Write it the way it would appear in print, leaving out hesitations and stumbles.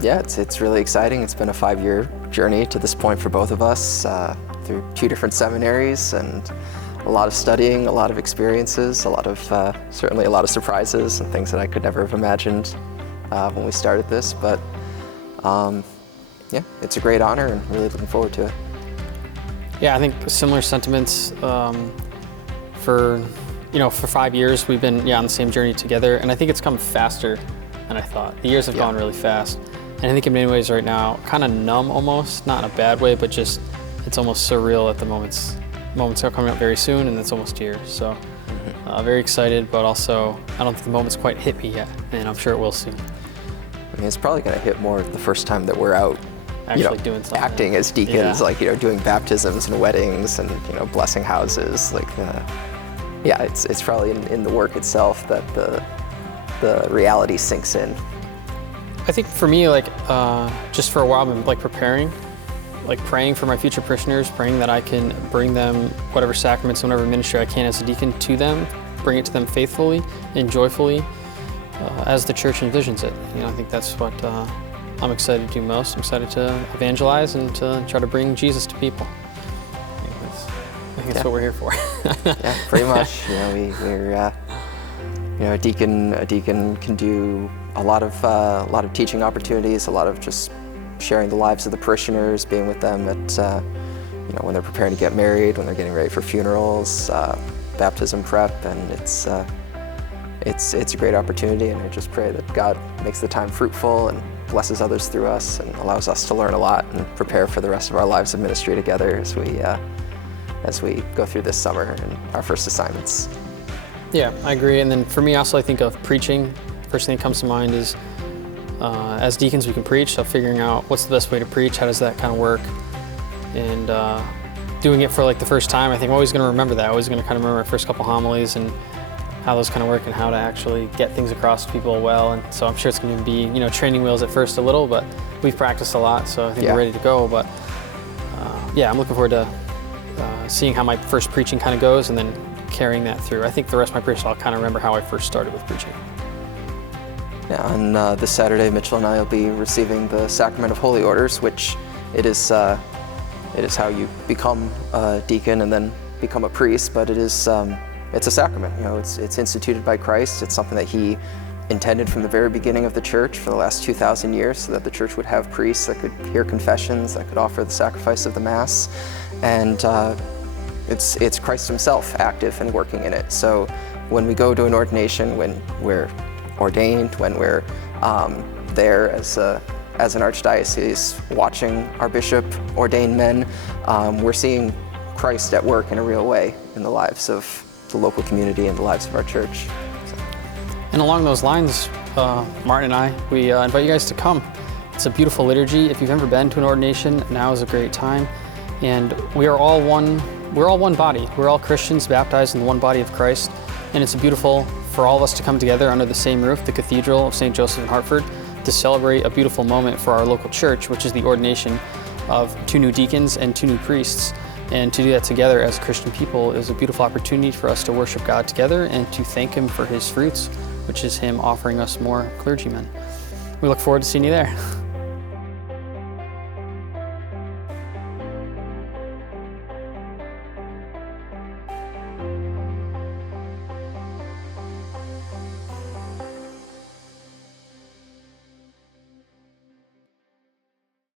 Yeah, it's really exciting. It's been a 5-year journey to this point for both of us, through 2 different seminaries and a lot of studying, a lot of experiences, certainly a lot of surprises and things that I could never have imagined when we started this. But yeah, it's a great honor and really looking forward to it. Yeah, I think similar sentiments. For 5 years we've been on the same journey together, and I think it's come faster than I thought. The years have gone really fast, and I think in many ways right now, kind of numb almost, not in a bad way, but just it's almost surreal at the moments are coming up very soon, and it's almost here. So very excited, but also I don't think the moment's quite hit me yet, and I'm sure it will soon. I mean, it's probably going to hit more the first time that we're out actually doing something, acting as deacons, doing baptisms and weddings and blessing houses. It's probably in the work itself that the reality sinks in. I think for me, just for a while, I've been preparing, praying for my future parishioners, praying that I can bring them whatever sacraments and whatever ministry I can as a deacon to them, bring it to them faithfully and joyfully as the church envisions it. I think that's what I'm excited to do most. I'm excited to evangelize and to try to bring Jesus to people. I think that's what we're here for. Yeah, pretty much. We're a deacon can do a lot of teaching opportunities, a lot of just sharing the lives of the parishioners, being with them at when they're preparing to get married, when they're getting ready for funerals, baptism prep, and it's a great opportunity. And I just pray that God makes the time fruitful and blesses others through us and allows us to learn a lot and prepare for the rest of our lives of ministry together as we go through this summer and our first assignments. Yeah, I agree. And then for me also, I think of preaching. The first thing that comes to mind is as deacons we can preach, so figuring out what's the best way to preach, how does that kind of work, and doing it for the first time. I think I'm always going to remember that. I'm always going to kind of remember my first couple homilies and how those kind of work and how to actually get things across to people well. And so I'm sure it's going to be training wheels at first a little, but we've practiced a lot, so I think we're ready to go. But I'm looking forward to seeing how my first preaching kind of goes and then carrying that through. I think the rest of my preaching I'll kind of remember how I first started with preaching. Yeah, on this Saturday, Mitchell and I will be receiving the Sacrament of Holy Orders, which it is how you become a deacon and then become a priest, but it's a sacrament. It's instituted by Christ. It's something that He intended from the very beginning of the church for the last 2,000 years, so that the church would have priests that could hear confessions, that could offer the sacrifice of the Mass, and it's Christ Himself active and working in it. So when we go to an ordination, when we're ordained, when we're there as an archdiocese watching our bishop ordain men, we're seeing Christ at work in a real way in the lives of the local community and the lives of our church. And along those lines, Martin and I, we invite you guys to come. It's a beautiful liturgy. If you've ever been to an ordination, now is a great time. And we're all one body. We're all Christians baptized in the one body of Christ. And it's beautiful for all of us to come together under the same roof, the Cathedral of St. Joseph in Hartford, to celebrate a beautiful moment for our local church, which is the ordination of 2 new deacons and 2 new priests. And to do that together as Christian people is a beautiful opportunity for us to worship God together and to thank Him for His fruits, which is Him offering us more clergymen. We look forward to seeing you there.